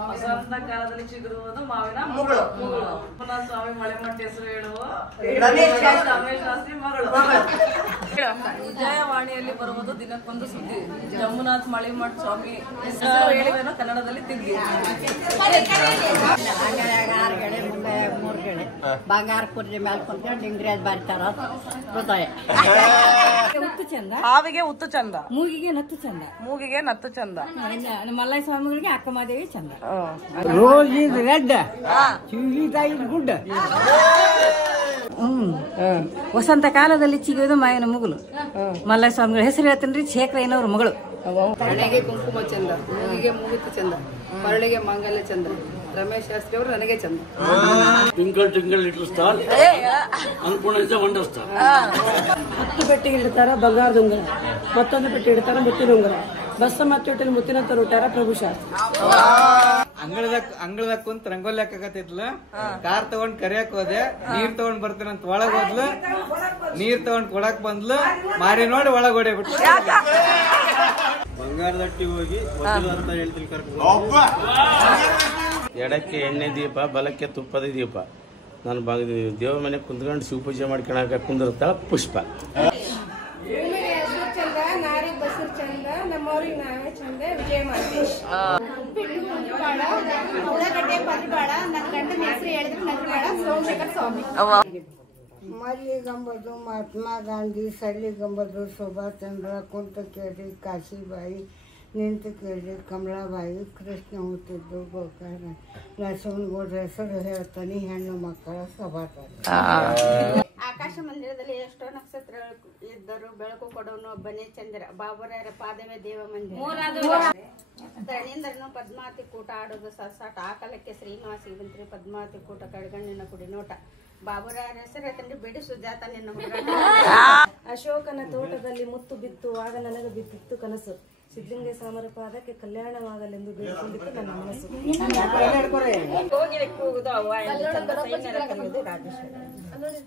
ವಸಂತ ಕಾಲದಲ್ಲಿ ಚಿಗುರುವುದು ಮಾವಿನ ಮುಗಳು. ಪುನಃ ಸ್ವಾಮಿ ಮಳೆಮಟ್ಟಿ ಹೆಸರು ಹೇಳುವ ರಮೇಶ್ ಶಾಸ್ತ್ರಿ ಮಗಳು. ವಿಜಯವಾಣಿಯಲ್ಲಿ ಬರುವುದು ದಿನಕ್ಕೊಂದು ಸುದ್ದಿ. ಜಂಬುನಾಥ್ ಮಳಿಮಠ್ ಸ್ವಾಮಿ ಹೆಸರು ಹೇಳಿವೇನೋ ಕನ್ನಡದಲ್ಲಿ ತಿದ್ದಿ. ಬಂಗಾರ ಕುರ್ಜಿ ಮೇಲೆ ಕುಂತ್ಕೊಂಡು ಇಂಗ್ರೇಜ್ ಬರ್ತಾರ ಉತ್ತು ಚಂದ, ಹಾವಿಗೆ ಉತ್ತು ಚಂದ, ಮೂಗಿಗೆ ನತ್ತು ಚಂದ, ಮೂಗಿಗೆ ನತ್ತು ಚಂದ, ಮಲ್ಲಯ್ಯ ಸ್ವಾಮಿಗಳಿಗೆ ಅಕ್ಕಮಾದೇವಿ ಚಂದ. ರೋಸ್ ಇಸ್ ರೆಡ್, ಚಿಲ್ಲಿಕಾಯಿ ಗುಡ್. ವಸಂತ ಕಾಲದಲ್ಲಿ ಚಿಗುವುದು ಮಾವಿನ ಮುಗುಲು. ಮಲ್ಲಯ್ಯ ಸ್ವಾಮಿಗಳ ಹೆಸರು ಹೇಳ್ತೇನ್ರಿ, ಶೇಖರಯ್ಯನವ್ರ ಮಗಳು. ಹಣೆಗೆ ಕುಂಕುಮ ಚಂದ, ಮೂಗಿಗೆ ಮೂಗುತಿ ಚಂದ, ಮರಳಿಗೆ ಮಾಂಗಲ್ಯ ಚಂದ, ರಮೇಶ್ ಶಾಸ್ತ್ರಿ ಅವರು ನನಗೆ ಚಂದ. Twinkle twinkle little star, Annapurna is wonder star. 10 ಪೆಟ್ಟಿಗೆ ಇಡ್ತಾರ ಬಂಗಾರದ ಉಂಗುರ, ಮತ್ತೊಂದು ಪೆಟ್ಟಿ ಇಡ್ತಾರ ಮುತ್ತಿನ ಉಂಗುರ, ಬಸ್ಸ ಮತ್ತು ಇಟ್ಟಲ್ಲಿ ಮುತ್ತಿನ ತರುಟ್ಟಾರ ಪ್ರಭು ಶಾಸ್ತ್ರಿ. ಅಂಗಳದಾಗ ಕುಂತ ರಂಗೋಲಿ ಹಾಕಕತ್ತಿದ್ಲ, ಕಾರ್ ತಗೊಂಡ್ ಕರಿಯಾಕ್ ಹೋದೆ, ನೀರ್ ತಗೊಂಡ್ ಬರ್ತೀನಂತ ಒಳಗ್ ಹೋದ್ಲು, ನೀರ್ ತಗೊಂಡ್ ಕೊಡಾಕ್ ಬಂದ್ಲು, ಮಾರಿ ನೋಡಿ ಒಳಗ್ ಹೊಡೆ ಬಿಟ್ಟು ಬಂಗಾರದ ಹಟ್ಟಿಗೆ ಹೋಗಿ ಅಂತ ಹೇಳ್ತೀನಿ ಕರ್ಕೊಂಡು. ಎಡಕ್ಕೆ ಎಣ್ಣೆ ದೀಪ, ಬಲಕ್ಕೆ ತುಪ್ಪದ ದೀಪ. ನಾನು ದೇವ್ರ ಮನೆ ಕುಂತ್ಕೊಂಡು ಶಿವ ಪೂಜೆ ಮಾಡ್ಕೊಳಕ ಕುಂದಿರ್ತಾಳ ಪುಷ್ಪ. ಚಂದ, ನಾರಿಗೆ ಬಸರು ಚಂದ, ನಮ್ಮವ್ರಿಗೆ ನಾವೇ ಚಂದ, ವಿಜಯ ಮಾತೇಶ್. ಉಳ್ಳಾಗಡ್ಡೆ ಪರಿಬಾಳ, ನನ್ನ ಗಂಡನ ಹೆಸರು ಹೇಳಿದ್ರೆ ನಗಬೇಡ, ಸೋಮಶೇಖರ್ ಸ್ವಾಮಿ. ಮಲ್ಲಿಗಂಬದು ಮಹಾತ್ಮ ಗಾಂಧಿ, ಸಳ್ಳಿಗಂಬದು ಸುಭಾಷ್ ಚಂದ್ರ, ಕುಂತ ಕೇಳಿ ಕಾಶಿಬಾಯಿ, ನಿಂತು ಕೇಳಿ ಕಮಲಾಬಾಯಿ, ಕೃಷ್ಣ ಹುಟ್ಟಿದ್ದು ಗೋಕರ್ಣ, ನರಸಿಂಹಗೌಡ್ರ ಹೆಸರು ಹೇಳ್ತಾನೆ, ಹೆಣ್ಣು ಮಕ್ಕಳ ಸಭಾತಾರೆ. ಆಕಾಶ ಮಂದಿರದಲ್ಲಿ ಎಷ್ಟೋ ನಕ್ಷತ್ರ ಇದ್ದರು, ಬೆಳಕು ಕೊಡೋನು ಒಬ್ಬನೇ ಚಂದ್ರ, ಬಾಬುರಾಯರ ಪಾದವೇ ದೇವ ಮಂದಿರ. ಧರಣೀಂದ್ರನು ಪದ್ಮಾವತಿ ಕೂಟ ಆಡೋದು ಸಸಾಟ, ಆಕಲಕ್ಕೆ ಶ್ರೀನಿವಾಸ ಇವಂತ್ರಿ ಪದ್ಮಾವತಿ ಕೂಟ, ಕಡ್ಗಣ್ಣಿನ ಕುಡಿ ನೋಟ, ಬಾಬುರಾಯರ ಹೆಸರು ತಂದ್ರೆ ಬಿಡಿ ಸುಜಾತ ನಿನ್ನ ಹುಡುಗ. ಅಶೋಕನ ತೋಟದಲ್ಲಿ ಮುತ್ತು ಬಿತ್ತು, ಆಗ ನನಗೆ ಬಿತ್ತಿತ್ತು ಕನಸು, ಸಿದ್ಧಲಿಂಗ ಸಾಮರ ಪಾದಕ್ಕೆ ಕಲ್ಯಾಣವಾಗಲೆಂದು ಬೇಡಿಕೊಂಡಿತ್ತು ನನ್ನ ಮನಸ್ಸು. ಹೋಗಿ ಕೂಗುದು ಅವ್ವ ಎಂದು ಚಂದ, ಸೈನ್ಯರ ಕರೆಯುವುದು ರಾಜೇಶ್ವರಿ.